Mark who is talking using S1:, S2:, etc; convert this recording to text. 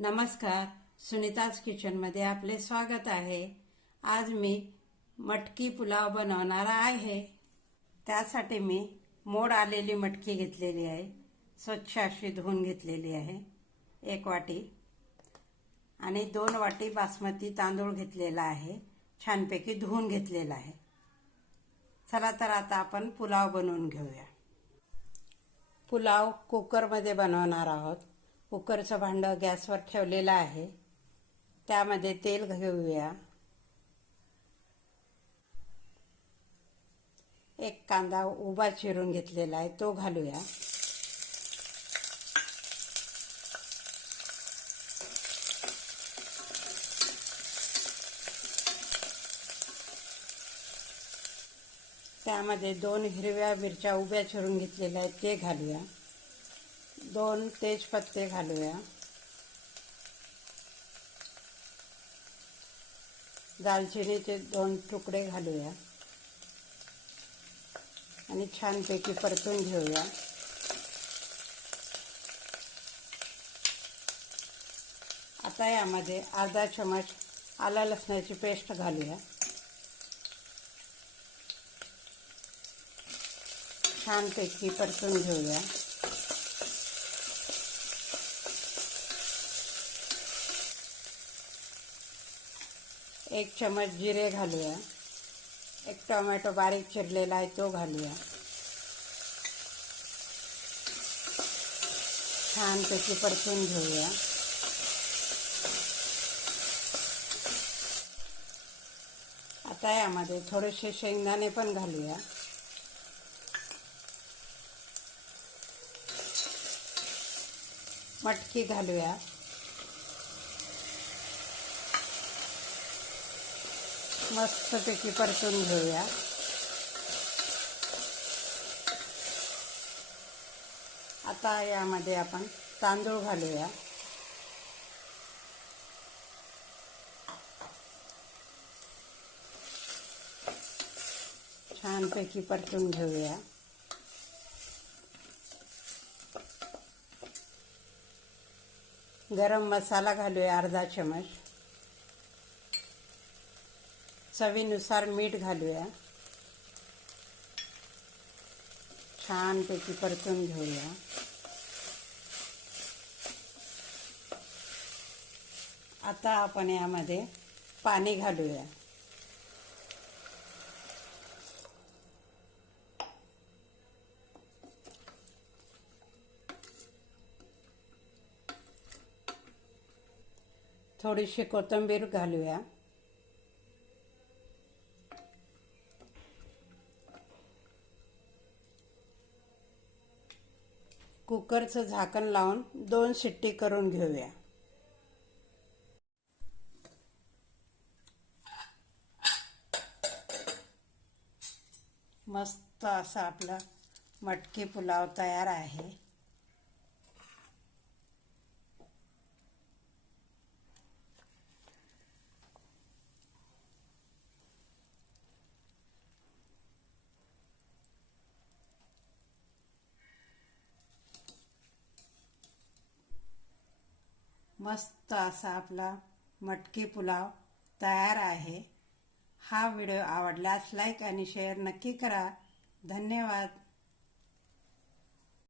S1: नमस्कार सुनीताज किचनमध्ये आपले स्वागत आहे. आज मी मटकी पुलाव बनवणार आहे. त्यासाठी मी मोड आलेली मटकी घेतलेली आहे. स्वच्छ अशी धुवून घेतलेली आहे. एक वाटी. आणि दोन वाटी बासमती तांदूळ घेतलेला आहे. छानपैकी धुवून घेतलेला आहे. चला तर आता आपण पुलाव बनवून घेऊया. पुलाव कुकरमध्ये बनवणार आहोत. कुकरचं भांडं गॅसवर ठेवलेलं आहे. त्यामध्ये तेल घेऊया. एक कांदा उभा चिरून घेतलेला आहे तो घालूया. त्यामध्ये दोन हिरव्या मिरच्या उभ्या चिरून घेतलेल्या आहेत ते घालूया. दोन तेजपत्ते घालूया. दालचिनीचे दोन तुकडे घालूया. आणि छानपैकी परतून घेऊया. आता यामध्ये अर्धा चमच आला लसणाची पेस्ट घालूया. छानपैकी परतून घेऊया. एक चमच जिरे घालूया. एक टोमॅटो बारीक चिरलेला आहे तो घालूया. छानपैकी परतून घेऊया. आता यामध्ये थोडेसे शेंगदाणे पण घालूया. मटकी घालूया. मस्तपैकी परतून घेऊया. आता यामध्ये आपण तांदूळ घालूया. छानपैकी परतून घेऊया. गरम मसाला घालूया अर्धा चमच चवीनुसार मीठ घालूया. छानपैकी परतून घेऊया. आता आपण यामध्ये पाणी घालूया. थोडीशी कोथिंबीर घालूया. कुकरचं झाकण लावून दोन शिट्टी करून घेऊया. मस्त असा आपला मटकी पुलाव तयार आहे. मस्त असा आपला मटकी पुलाव तयार आहे. हा व्हिडिओ आवडल्यास लाईक आणि शेअर नक्की करा. धन्यवाद.